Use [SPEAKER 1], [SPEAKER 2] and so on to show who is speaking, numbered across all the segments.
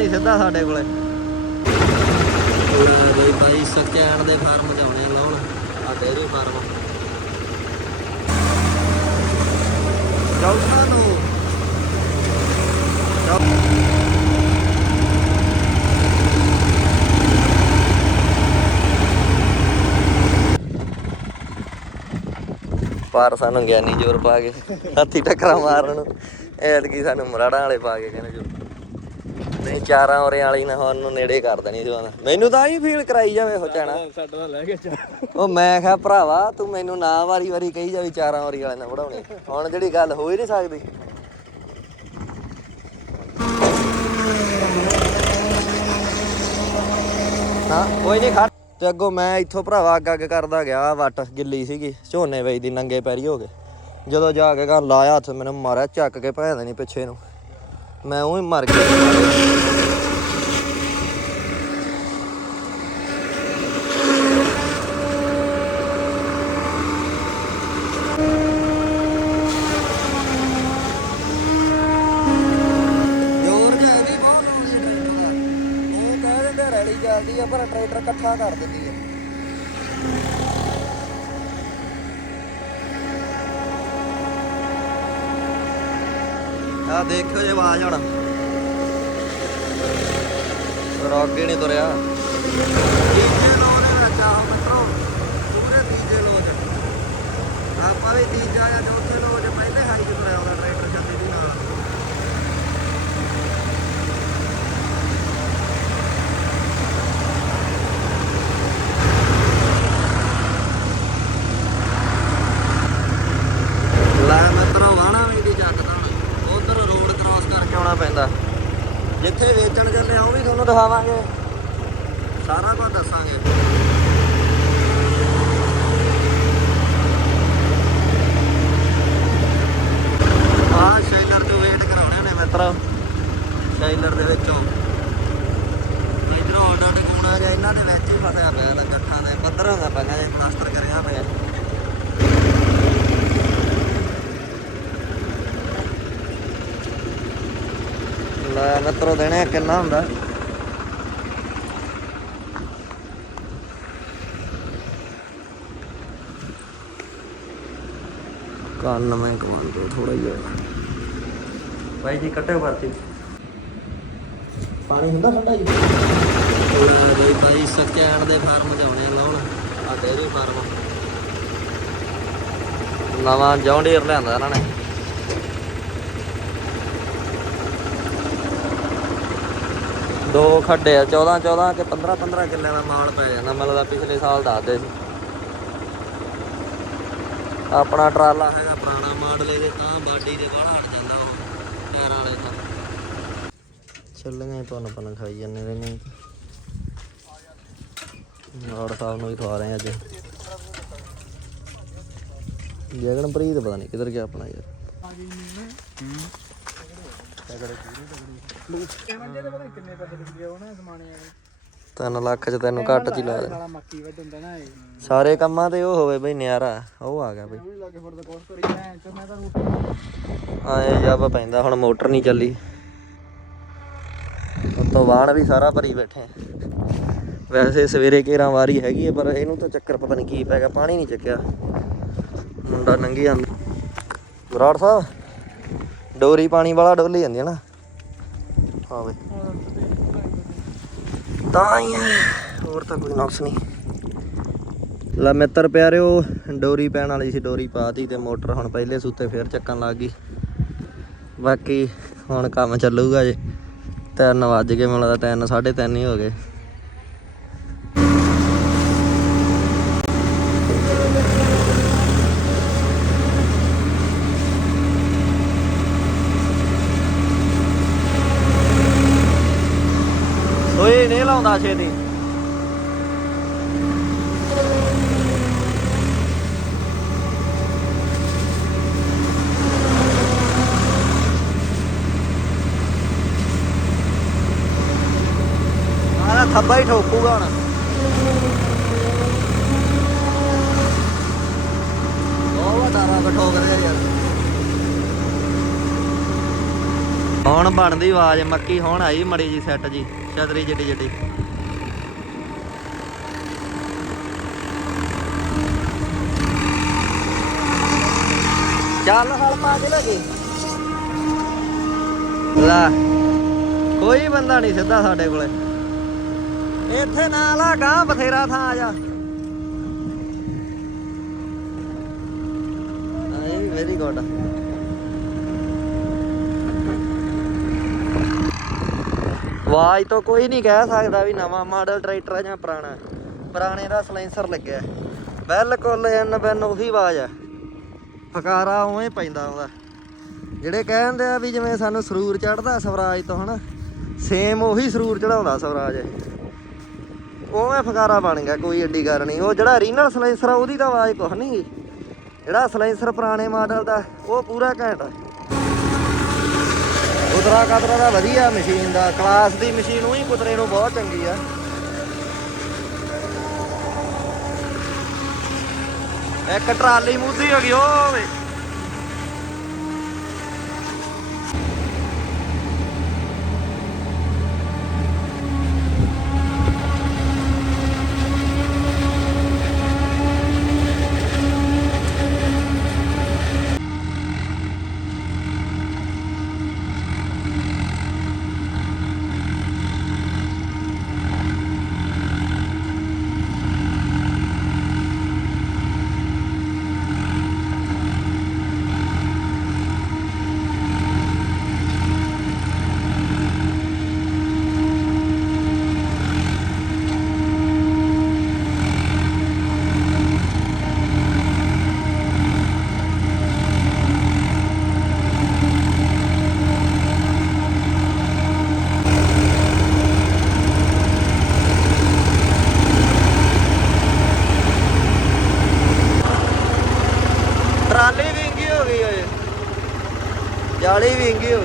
[SPEAKER 1] ਨਹੀਂ ਸਿੱਧਾ ਸਾਡੇ ਕੋਲੇ। ਲੈ ਬਈ ਬਾਈ ਸਕੈਨ ਦੇ ਫਾਰਮ ਜਾਉਣੇ ਆ ਲਾਉਣ। ਆ ਡੇਰੀ ਫਾਰਮ। ਚੌਥਾ ਨੂੰ। ਪਰ ਸਾਨੂੰ ਗਿਆਨੀ ਜ਼ੋਰ ਪਾ ਕੇ ਹੱਥੀ ਟੱਕਰਾਂ ਮਾਰਨ ਐਤਕੀ ਸਾਨੂੰ ਮਰਾੜਾਂ ਵਾਲੇ ਪਾ ਕੇ ਕਹਿੰਦੇ ਜੋ ਨਹੀਂ ਚਾਰਾਂ ਔਰੇ ਵਾਲੀ ਨਾ ਹੁਣ ਨੂੰ ਨੇੜੇ ਕਰ ਦੇਣੀ ਸੀ ਉਹਨੇ। ਮੈਨੂੰ ਤਾਂ ਹੀ ਫੀਲ ਕਰਾਈ ਜਾਵੇ ਹੋ ਚਾਣਾ।
[SPEAKER 2] ਸਾਡਾ ਲੈ ਕੇ ਚਾ
[SPEAKER 1] ਉਹ ਮੈਂ ਕਿਹਾ ਭਰਾਵਾ ਤੂੰ ਮੈਨੂੰ ਨਾ ਵਾਰੀ ਵਾਰੀ ਕਹੀ ਜਾਵੀ ਚਾਰਾਂ ਵਾਰੀ ਵਾਲੇ ਨਾਲ ਵੜਾਉਣੇ। ਹੁਣ ਜਿਹੜੀ ਗੱਲ ਹੋ ਹੀ ਨਹੀਂ ਸਕਦੀ। ਹਾਂ ਕੋਈ ਨਹੀਂ ਖੜ। ਤੇ ਅੱਗੋਂ ਮੈਂ ਇੱਥੋਂ ਭਰਾਵਾ ਅੱਗ ਅੱਗ ਕਰਦਾ ਗਿਆ ਵੱਟ ਗਿੱਲੀ ਸੀਗੀ ਝੋਨੇ ਵੇਚਦੀ ਨੰਗੇ ਪੈਰੀ ਹੋ ਗਏ ਜਦੋਂ ਜਾ ਕੇ ਘਰ ਲਾਇਆ ਹੱਥ ਮੈਨੂੰ ਮਾਰਿਆ ਚੱਕ ਕੇ ਭੈਣ ਦੇਣੀ ਪਿੱਛੇ ਨੂੰ। ਮੈਂ ਉਹ ਹੀ ਮਰ ਗਿਆ। ਜ਼ੋਰ ਚੱਲਦੀ ਆ ਪਰ ਟਰੈਕਟਰ ਇਕੱਠਾ ਕਰ ਦਿੰਦੀ ਹੈ ਆ ਦੇਖਿਓ ਜੇ ਆਵਾਜ਼ ਹੁਣ। ਰੋਕੇ ਨਹੀਂ ਤੁਰਿਆ। ਤੀਜੇ ਲੋ ਦੇ ਵਿੱਚ ਆ ਪੂਰੇ ਤੀਜੇ ਲੋ ਆਪਾਂ ਵੀ ਤੀਜਾ ਜਾਂ ਚੌਥੇ ਲੋ ਚ ਪਹਿਲੇ ਹਾਈ ਚ ਤੁਰਿਆ ਉਹਦਾ ਟਰੈਕਟਰ ਜੱਦੀ ਦੀ ਨਾਲ ਲੈ ਮਿੱਤਰੋ ਵਾਣਾ ਵੀ ਦੀ ਚੱਕਦਾ ਉਧਰ ਰੋਡ ਕ੍ਰਾਸ ਕਰਕੇ ਆਉਣਾ ਪੈਂਦਾ ਜਿੱਥੇ ਵੇਚਣ ਚੱਲੇ ਆ ਉਹ ਵੀ ਤੁਹਾਨੂੰ ਦਿਖਾਵਾਂਗੇ। ਸਾਰਾ ਕੁਝ ਦੱਸਾਂਗੇ। ਆਹ ਸ਼ੈਲਰ ਤੋਂ ਵੇਟ ਕਰਾਉਣੇ ਨੇ ਮਿੱਤਰੋ। ਸ਼ੈਲਰ ਦੇ ਵਿੱਚੋਂ। ਇਧਰੋਂ ਆਰਡਰ ਟਿਕਾਉਣਾ ਜਾਂ ਇਹਨਾਂ ਦੇ ਵਿੱਚ ਹੀ ਫਸਿਆ ਪਿਆ ਤਾਂ ਗੱਠਾਂ ਦੇ, ਪੱਧਰਾਂ ਦਾ ਪਿਆ ਜੇ ਪਲਾਸਟਰ ਕਰਿਆ ਪਿਆ। ਲੈ ਮਿੱਤਰੋ, ਦੇਣੇ ਕਿੰਨਾ ਹੁੰਦਾ? ਕੰਨ ਮੈਂ ਕਮਾਂਡੋ ਥੋੜਾ ਹੀ ਹੋਇਆ ਭਾਈ ਜੀ ਕੱਟੇ ਵਰਤੀ। ਪਾਣੀ ਹੁੰਦਾ ਠੰਡਾ ਜੀ? ਬਈ ਭਾਈ ਸਕੈਨ ਦੇ ਫਾਰਮ ਜਾਉਣੇ ਆ ਲਾਉਣ। ਆ ਡੇਰੀ ਫਾਰਮ। ਨਵਾਂ ਜੌਂਡੀਅਰ ਲਿਆਂਦਾ ਇਹਨਾਂ ਨੇ। ਦੋ ਖੱਡੇ ਆ 14 14 ਕਿ 15 15 ਕਿੱਲਿਆਂ ਦਾ ਮਾਲ ਪੈ ਜਾਂਦਾ। ਮਤਲਬ ਦਾ ਪਿਛਲੇ ਸਾਲ ਦੱਸਦੇ ਸੀ। ਆਪਣਾ ਟਰਾਲਾ ਹੈਗਾ ਪੁਰਾਣਾ ਮਾਡਲ ਇਹਦੇ ਤਾਂ ਬਾਡੀ ਦੇ ਬਾਹਲਾ ਹਟ ਜਾਂਦਾ ਉਹ ਟਾਇਰਾਂ ਵਾਲੇ ਤਾਂ ਚੱਲਾਂਗੇ ਤੁਹਾਨੂੰ ਪਨ ਖਾਈ ਜਾਂਦੇ ਰਹਿੰਦੇ ਔਰ ਸਾਹਿਬ ਨੂੰ ਵੀ ਖਵਾ ਰਹੇ ਆ ਅੱਜ। ਜਗਨਪ੍ਰੀਤ ਪਤਾ ਨਹੀਂ ਕਿੱਧਰ ਗਿਆ ਆਪਣਾ ਯਾਰ।
[SPEAKER 2] ਮੰਜੇ ਤੇ ਪਤਾ ਨੀ ਕਿੰਨੇ ਪੈਸੇ ਲੱਗੇ ਉਹਨਾਂ ਸਮਾਨੇ ਵਾਲੇ।
[SPEAKER 1] 3 ਲੱਖ ਚ ਤੈਨੂੰ ਘੱਟ ਚ ਹੀ ਲਾ ਦੇ।
[SPEAKER 2] ਸਾਲਾ ਮੱਕੀ ਵੱਢ ਹੁੰਦਾ ਨਾ ਇਹ।
[SPEAKER 1] ਸਾਰੇ ਕੰਮਾਂ ਤੇ ਉਹ ਹੋਵੇ ਬਈ ਨਿਆਰਾ ਉਹ ਆ ਗਿਆ ਬਈ।
[SPEAKER 2] ਉਹ ਵੀ ਲੱਗੇ ਫਿਰ ਤਾਂ ਕੋਸ ਕਰੀ ਮੈਂ ਤੇ ਮੈਂ ਤਾਂ ਰੋਟੀ
[SPEAKER 1] ਆਏ ਜੱਬ ਪੈਂਦਾ ਹੁਣ ਮੋਟਰ ਨਹੀਂ ਚੱਲੀ। ਉੱਤੋਂ ਵਾਹਣ ਵੀ ਸਾਰਾ ਭਰੀ ਬੈਠੇ ਵੈਸੇ ਸਵੇਰੇ ਘੇਰਾਂ ਵਾਰੀ ਹੈਗੀ ਹੈ ਪਰ ਇਹਨੂੰ ਤਾਂ ਚੱਕਰ ਪਤਾ ਨਹੀਂ ਕੀ ਪੈ ਗਿਆ ਪਾਣੀ ਨਹੀਂ ਚੱਕਿਆ। ਮੁੰਡਾ ਨੰਗੀ ਜਾਂਦਾ ਬਰਾੜ ਸਾਹਿਬ ਡੋਰੀ ਪਾਣੀ ਵਾਲਾ ਡੋਲੀ ਜਾਂਦੀ ਹੈ ਨਾ? ਹਾਂ ਬਈ ਤਾਂ ਹੀ ਹੈ ਹੋਰ ਤਾਂ ਕੋਈ ਨੁਕਸ ਨਹੀਂ। ਲੈ ਮਿੱਤਰ ਪਿਆਰਿਓ, ਡੋਰੀ ਪੈਣ ਵਾਲੀ ਸੀ, ਡੋਰੀ ਪਾਤੀ ਤੇ ਮੋਟਰ ਹੁਣ ਪਹਿਲੇ ਸੁੱਤੇ ਫੇਰ ਚੱਕਣ ਲੱਗ ਗਈ। ਬਾਕੀ ਹੁਣ ਕੰਮ ਚੱਲੂਗਾ ਜੇ। ਤਿੰਨ ਵੱਜ ਗਏ, ਮੈਨੂੰ ਲੱਗਦਾ ਤਿੰਨ, ਸਾਢੇ ਤਿੰਨ ਹੀ ਹੋ ਗਏ। ਸੋਏ ਨਹੀਂ ਲਾਉਂਦਾ ਛੇਤੀ ਆਹ ਹੀ ਠੋਕੂਗਾ ਹੁਣ। ਉਹ ਵੱਡਾ ਰੱਬ ਠੋਕ ਰਿਹਾ ਯਾਰ। ਹੁਣ ਬਣਦੀ ਆਵਾਜ਼, ਮੱਕੀ ਹੁਣ ਆਈ ਮੜੀ ਜੀ ਸੈੱਟ ਜੀ ਛਤਰੀ ਜਿੱਡੀ ਜਿੱਡੀ। ਚੱਲ ਹਲ ਪਾ ਕੇ ਲੱਗੇ ਲੈ, ਕੋਈ ਬੰਦਾ ਨਹੀਂ ਸਿੱਧਾ ਸਾਡੇ ਕੋਲੇ। ਇੱਥੇ ਨਾਲ ਆ ਗਾਂ ਬਥੇਰਾ ਥਾਂ ਆ ਜਾ। ਹਾਂ ਵੈਰੀ ਗੁੱਡ ਆਵਾਜ਼ ਤੋਂ ਕੋਈ ਨਹੀਂ ਕਹਿ ਸਕਦਾ ਵੀ ਨਵਾਂ ਮਾਡਲ ਟਰੈਕਟਰ ਹੈ ਜਾਂ ਪੁਰਾਣਾ। ਪੁਰਾਣੇ ਦਾ ਸਲੈਂਸਰ ਲੱਗਿਆ। ਬਿਲਕੁਲ ਐਨ ਬੈਨ ਉਹੀ ਆਵਾਜ਼ ਆ। ਫਕਾਰਾ ਉਵੇਂ ਪੈਂਦਾ ਉਹਦਾ ਜਿਹੜੇ ਕਹਿੰਦੇ ਆ ਵੀ ਜਿਵੇਂ ਸਾਨੂੰ ਸਰੂਰ ਚੜਦਾ ਸਵਰਾਜ ਤੋਂ, ਹਨਾ? ਸੇਮ ਉਹੀ ਸਰੂਰ ਚੜਾਉਂਦਾ ਸਵਰਾਜ। ਉਵੇਂ ਫਕਾਰਾ ਬਣ ਗਿਆ, ਕੋਈ ਏਡੀ ਗੱਲ ਨਹੀਂ। ਉਹ ਜਿਹੜਾ ਰੀਨਲ ਸਲੈਂਸਰ ਆ, ਉਹਦੀ ਤਾਂ ਆਵਾਜ਼ ਕੁਛ ਨਹੀਂ ਗੀ। ਜਿਹੜਾ ਸਲੈਂਸਰ ਪੁਰਾਣੇ ਮਾਡਲ ਦਾ, ਉਹ ਪੂਰਾ ਘੈਂਟ ਆ। ਕੁਤਰਾ ਕਤਰਾ ਦਾ ਵਧੀਆ ਮਸ਼ੀਨ ਦਾ ਕਲਾਸ ਦੀ ਮਸ਼ੀਨ ਉਹੀ ਕੁਤਰੇ ਨੂੰ ਬਹੁਤ ਚੰਗੀ ਆ। ਇੱਕ ਟਰਾਲੀ ਮੁੱਦੀ ਹੋ ਗਈ ਉਹ தலைவி எங்கேயோ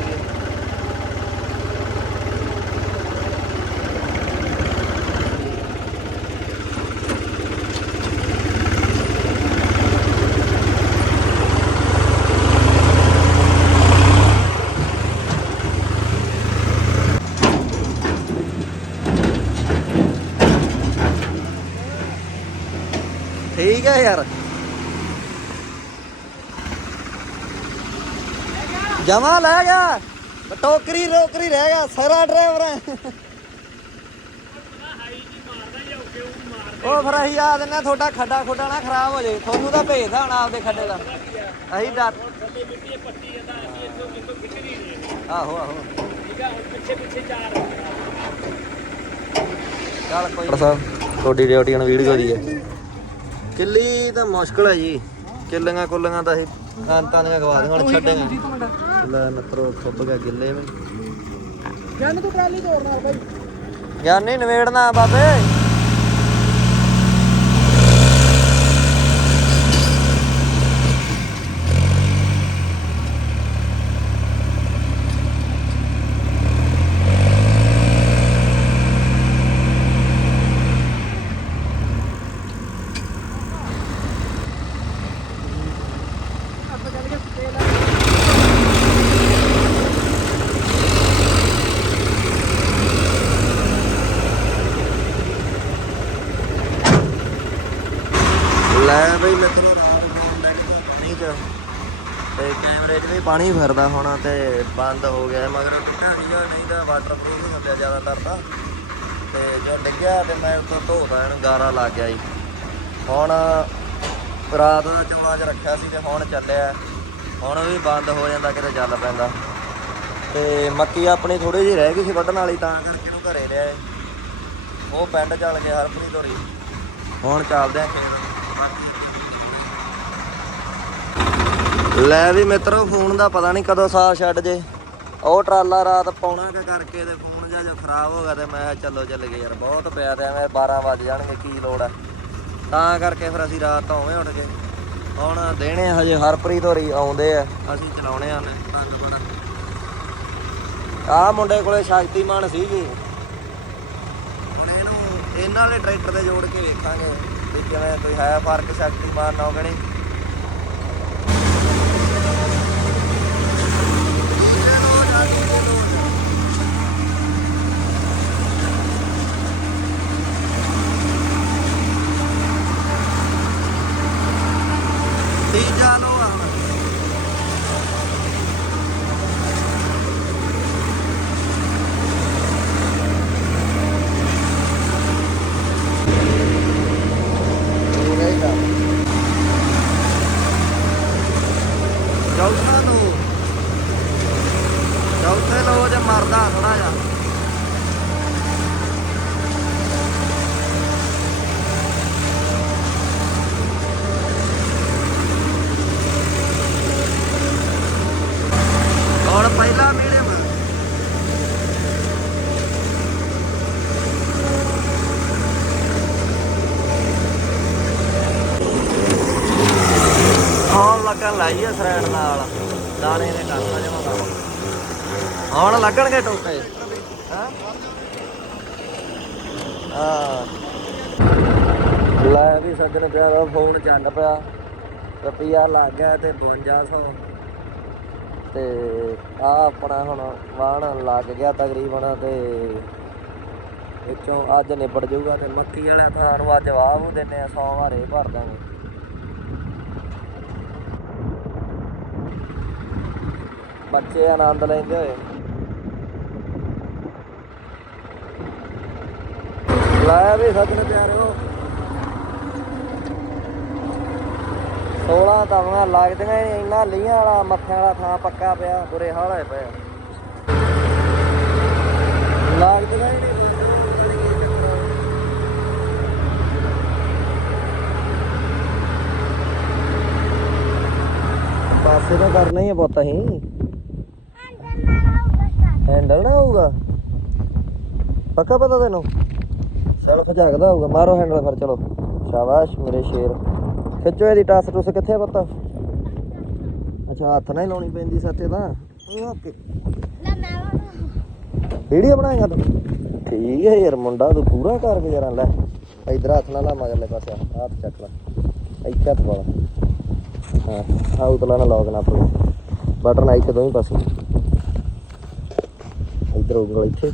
[SPEAKER 1] ਜਮਾ ਲੈ ਗਿਆ। ਟੋਕਰੀ ਰੋਕਰੀ ਰਹਿ ਗਿਆ ਸਾਰਾ ਡਰਾਈਵਰ ਹੈ ਉਹ ਫਿਰ ਅਸੀਂ ਆ ਦਿੰਨਾ ਤੁਹਾਡਾ ਖੱਡਾ ਖੁੱਡਾ ਨਾ ਖਰਾਬ ਹੋ ਜਾਏ ਤੁਹਾਨੂੰ ਤਾਂ ਭੇਜਦਾ ਹੁਣ ਆਪਦੇ ਖੱਡੇ ਦਾ। ਅਸੀਂ ਡਰ। ਆਹੋ ਆਹੋ। ਚੱਲ ਕੋਈ ਸਾਹਿਬ ਤੁਹਾਡੀ ਡਿਊਟੀ ਹੁਣ ਵੀਡੀਓ ਦੀ ਹੈ ਕਿੱਲੀ ਤਾਂ ਮੁਸ਼ਕਲ ਹੈ ਜੀ। ਕਿੱਲੀਆਂ ਕੁੱਲੀਆਂ ਤਾਂ ਅਸੀਂ ਅੰਤਾਂ ਦੀਆਂ ਗਵਾ ਦੀਆਂ ਹੁਣ ਛੱਡਾਂਗੇ। ਨਤਰੋ ਖੁੱਬ ਗਿਆ ਗਿੱਲੇ ਵੀ।
[SPEAKER 2] ਜਨ ਤੂੰ ਟਰਾਲੀ ਤੋੜ ਨਾਲ ਬਾਈ।
[SPEAKER 1] ਗਿਆਨੀ ਨਵੇੜਨਾ ਬਾਬੇ
[SPEAKER 2] ਆਪਾਂ ਚੱਲ ਗਏ ਤੇਲ
[SPEAKER 1] ਲੈ ਬਈ ਮਿੱਤਰੋ ਰਾਤ ਨੂੰ ਲੈ ਕੇ ਪਾਣੀ ਚ ਤੇ ਕੈਮਰੇ 'ਚ ਵੀ ਪਾਣੀ ਫਿਰਦਾ ਹੋਣਾ ਤੇ ਬੰਦ ਹੋ ਗਿਆ ਮਗਰ ਕਿੰਨਾ ਸੀਗਾ, ਨਹੀਂ ਤਾਂ ਵਾਟਰਪ੍ਰੂਫ ਨਹੀਂ ਹੁੰਦਾ ਜ਼ਿਆਦਾਤਰ ਤਾਂ। ਤੇ ਜੋ ਡਿੱਗਿਆ ਤੇ ਮੈਂ ਉੱਤੋਂ ਧੋਤਾ ਇਹਨੂੰ, ਗਾਰਾ ਲੱਗ ਗਿਆ ਜੀ। ਹੁਣ ਰਾਤ ਦਾ ਚੌਲਾਂ 'ਚ ਰੱਖਿਆ ਸੀ ਤੇ ਹੁਣ ਚੱਲਿਆ। ਹੁਣ ਵੀ ਬੰਦ ਹੋ ਜਾਂਦਾ, ਕਿਤੇ ਚੱਲ ਪੈਂਦਾ। ਤੇ ਮੱਕੀ ਆਪਣੀ ਥੋੜੀ ਜਿਹੀ ਰਹਿ ਗਈ ਸੀ ਵੱਢਣ ਵਾਲੀ, ਤਾਂ ਕਰਕੇ ਇਹਨੂੰ ਘਰੇ ਲਿਆਏ। ਉਹ ਪਿੰਡ ਚੱਲ ਗਿਆ ਹਰਪ੍ਰੀਤ ਹੋਰੀ। ਹੁਣ ਚੱਲਦੇ ਆ ਖੇਤ। ਲੈ ਵੀ ਮਿੱਤਰੋ, ਫੋਨ ਦਾ ਪਤਾ ਨਹੀਂ ਕਦੋਂ ਸਾਹ ਛੱਡ ਜੇ। ਉਹ ਟਰਾਲਾ ਰਾਤ ਪਾਉਣਾ ਕੁ ਕਰਕੇ ਤੇ ਫੋਨ ਜਿਹਾ ਜੋ ਖਰਾਬ ਹੋ ਗਿਆ ਤੇ ਮੈਂ ਕਿਹਾ ਚਲੋ ਚੱਲ ਗਏ ਯਾਰ, ਬਹੁਤ ਪਿਆ ਤੇ ਐਵੇਂ 12 ਵਜ ਜਾਣਗੇ, ਕੀ ਲੋੜ ਆ। ਤਾਂ ਕਰਕੇ ਫਿਰ ਅਸੀਂ ਰਾਤ ਤੋਂ ਉਵੇਂ ਉੱਠ ਗਏ। ਹੁਣ ਦੇਣੇ ਹਜੇ ਹਰਪ੍ਰੀਤ ਹੋਰੀ ਆਉਂਦੇ ਆ, ਅਸੀਂ ਚਲਾਉਣੇ ਆ ਨੇ ਤੰਗ ਬੜਾ। ਆਹ ਮੁੰਡੇ ਕੋਲੇ ਸ਼ਕਤੀਮਾਨ ਸੀਗੀ। ਹੁਣ ਇਹਨੂੰ ਇਹਨਾਂ ਵਾਲੇ ਟਰੈਕਟਰ ਤੇ ਜੋੜ ਕੇ ਵੇਖਾਂਗੇ ਵੀ ਕਿਵੇਂ ਕੋਈ ਹੈ ਫ਼ਰਕ ਸ਼ਕਤੀਮਾਨ ਨਾਲ ਕਿ ਨਹੀਂ ਤੀਜਾ ਲੋ ਆ ਹੁਣ। ਹੋ ਗਿਆ ਇਹ ਕੰਮ। ਚੌਥਾ ਲੋ ਚੌਥੇ ਲੋ ਜੇ ਮਰਦਾ ਥੋੜਾ ਜਿਹਾ ਹੁਣ ਪਹਿਲਾ ਮੀਡੀਅਮ ਹੁਣ ਲਾਈ ਆ ਸਰੈਣ ਨਾਲ। ਦਾਣੇ ਨੇ ਕਰਤਾ ਜਮਾ ਕੰਮ ਹੁਣ ਲੱਗਣਗੇ ਟੋਕੇ ਹਾਂ? ਹਾਂ। ਲੈ ਵੀ ਸੱਜਣ ਪਿਆਰਾ, ਫੋਨ ਚੱਲ ਪਿਆ। ਰੁਪਿਆ ਲੱਗ ਗਿਆ ਤੇ 5200 ਤੇ ਆ ਆਪਣਾ ਹੁਣ ਵਾਹਣ ਲੱਗ ਗਿਆ ਤਕਰੀਬਨ ਤੇ ਵਿੱਚੋਂ ਅੱਜ ਨਿਬੜ ਜਾਊਗਾ ਤੇ ਮੱਕੀ ਵਾਲਾ ਤਾਂ ਨੂੰ ਅੱਜ ਵਾਹ ਨੂੰ ਦਿੰਨੇ ਆ, ਸੋਮਵਾਰ ਇਹ ਭਰ ਦਾਂਗੇ। ਬੱਚੇ ਆਨੰਦ ਲੈਂਦੇ ਹੋਏ। ਲਾਇਆ ਵੀ ਸੱਜਣ ਪਿਆਰਿਓ। 16 ਤਵੀਆਂ ਲੱਗਦੀਆਂ ਹੀ ਇੰਨਾ ਲੀਆਂ ਵਾਲਾ ਮੱਥਿਆਂ ਵਾਲਾ ਥਾਂ ਪੱਕਾ ਪਿਆ, ਬੁਰੇ ਹਾਲ ਹੋਏ ਪਏ ਲੱਗਦੀਆਂ ਹੀ ਨਹੀਂ। ਪਾਸੇ ਤਾਂ ਕਰਨਾ ਹੀ ਆ ਪੁੱਤ ਅਸੀਂ ਹੈਂਡਲ ਨਾ ਹੋਊਗਾ ਪੱਕਾ ਪਤਾ ਤੈਨੂੰ? ਸੈਲਫ ਝਾਕਦਾ ਹੋਊਗਾ ਮਾਰੋ ਹੈਂਡਲ ਫਿਰ ਚਲੋ। ਸ਼ਾਬਾਸ਼ ਮੇਰੇ ਸ਼ੇਰ। ਖਿੱਚੋ ਇਹਦੀ ਟੱਸ ਟੁੱਸ ਕਿੱਥੇ ਪੁੱਤ? ਅੱਛਾ ਹੱਥ ਨਾਲ ਹੀ ਲਾਉਣੀ ਪੈਂਦੀ ਸੱਤੇ ਤਾਂ। ਓਕੇ ਵੀਡੀਓ ਬਣਾਏਗਾ ਤੂੰ? ਠੀਕ ਹੈ ਯਾਰ ਮੁੰਡਾ ਤੂੰ ਪੂਰਾ ਕਰ ਗੁਜ਼ਾਰਾਂ ਲੈ। ਇਧਰ ਹੱਥ ਨਾਲ ਲਾ ਮਗਰਲੇ ਪਾਸੇ ਹੱਥ ਚੱਕ ਲੈ। ਇੱਥੇ ਹੱਥ ਪਾ ਲਾ। ਹਾਂ ਆ ਉਤਲਾ ਨਾ ਲੌਗ ਨਾ ਪਵੇ ਬਟਨ ਆਈ ਤੇ ਦੋਵੇਂ ਪਾਸੇ। ਇਧਰ ਉਂਗਲ ਇੱਥੇ।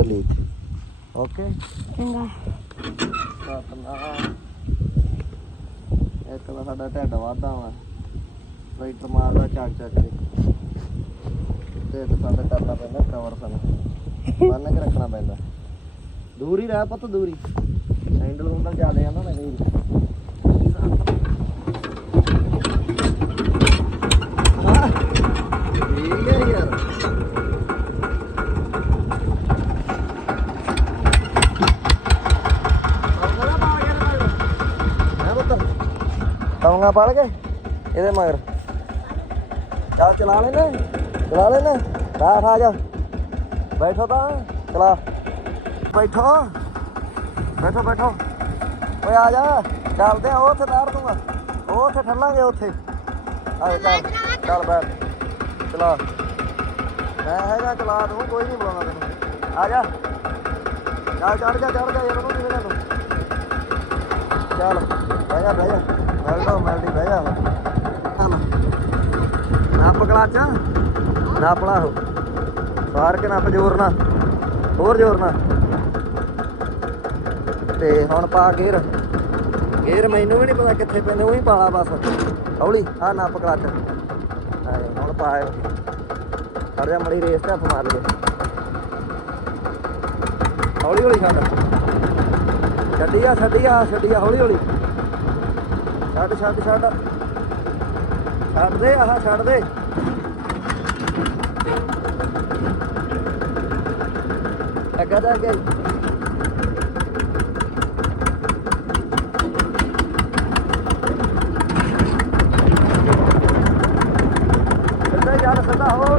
[SPEAKER 1] ਇਧਰ ਲਈ ਇੱਥੇ ਓਕੇ
[SPEAKER 3] ਚੰਗਾ
[SPEAKER 1] ਸਤਨਾਮ ਇੱਕ ਤਾਂ ਸਾਡਾ ਢਿੱਡ ਵਾਧਾ ਵਾ ਟਰੈਕਟਰ ਮਾਰਦਾ ਚੱਕ ਚੱਕ ਕੇ ਤੇ ਇੱਕ ਸਾਡਾ ਕਰਨਾ ਪੈਂਦਾ ਕਵਰ ਸਾਨੂੰ ਬੰਨ ਕੇ ਰੱਖਣਾ ਪੈਂਦਾ ਦੂਰ ਹੀ ਰਹਿ ਪੁੱਤ ਦੂਰ ਹੀ ਹੈਂਡਲ ਹੁੰਡਲ ਚੱਲ ਜਾਂਦਾ ਨਾ ਕਈ ਹਾਂ ਠੀਕ ਹੈ ਯਾਰ ਹੈ ਪੁੱਤ ਤਵੀਆਂ ਪੜ ਗਏ ਇਹਦੇ ਮਗਰ। ਚੱਲ ਚਲਾ ਲੈਣਾ ਚਲਾ ਲੈਣਾ ਬੈਠ ਆ ਜਾ। ਬੈਠੋ ਤਾਂ, ਚਲਾ। ਬੈਠੋ। ਬੈਠੋ ਬੈਠੋ। ਓਏ ਆ ਜਾ। ਚੱਲਦੇ ਆ, ਉਹ ਉੱਥੇ ਤਾਰ ਦੂੰਗਾ ਉੱਥੇ ਠੱਲਾਂਗੇ ਉੱਥੇ। ਆ ਚੱਲ ਚੱਲ ਬੈਠ। ਚਲਾ। ਮੈਂ ਹੈਗਾ ਚਲਾ ਦੂੰ, ਕੋਈ ਨਹੀਂ ਬੁਲਾਉਣਾ ਤੈਨੂੰ। ਆ ਜਾ। ਚੱਲ ਚੜ ਜਾ ਚੜ ਜਾ ਯਾਰ ਉਹਨੂੰ ਕਿਵੇਂ ਚੱਲ, ਬਹਿ ਜਾ ਬਹਿ ਜਾ। ਮਿਲਦਾ ਮਿਲਦੀ ਬਹਿ ਜਾ। ਚੱਲ ਨੱਪ ਕਲਾਚਾ ਨੱਪ ਲਾ ਹੋ। ਸਾਰ ਕੇ ਨੱਪ ਜ਼ੋਰ ਨਾ ਹੋਰ ਜ਼ੋਰ ਨਾ ਤੇ ਹੁਣ ਪਾ ਗੇਰ ਗੇਰ ਮੈਨੂੰ ਵੀ ਨਹੀਂ ਪਤਾ ਕਿੱਥੇ ਪੈਂਦੇ, ਉਹੀ ਪਾਲਾ ਬਸ। ਹੌਲੀ, ਆ ਨੱਪ ਕਲਾਚ ਹੁਣ ਪਾ ਖੜ ਜਾ, ਮੜੀ ਰੇਸ ਤੇ ਹੱਥ ਮਾਰ ਲਈਏ। ਹੌਲੀ ਹੌਲੀ ਛੱਡ ਛੱਡੀ ਆ ਛੱਡੀ ਆ ਛੱਡੀ ਆ ਹੌਲੀ ਹੌਲੀ ਛੱਡ ਛੱਡ ਛੱਡ। ਛੱਡ ਦੇ, ਆਹ ਛੱਡ ਦੇ। ਅੱਗਾ ਦਾ ਅੱਗੇ। ਸਿੱਧਾ ਯਾਰ ਸਿੱਧਾ ਹੋ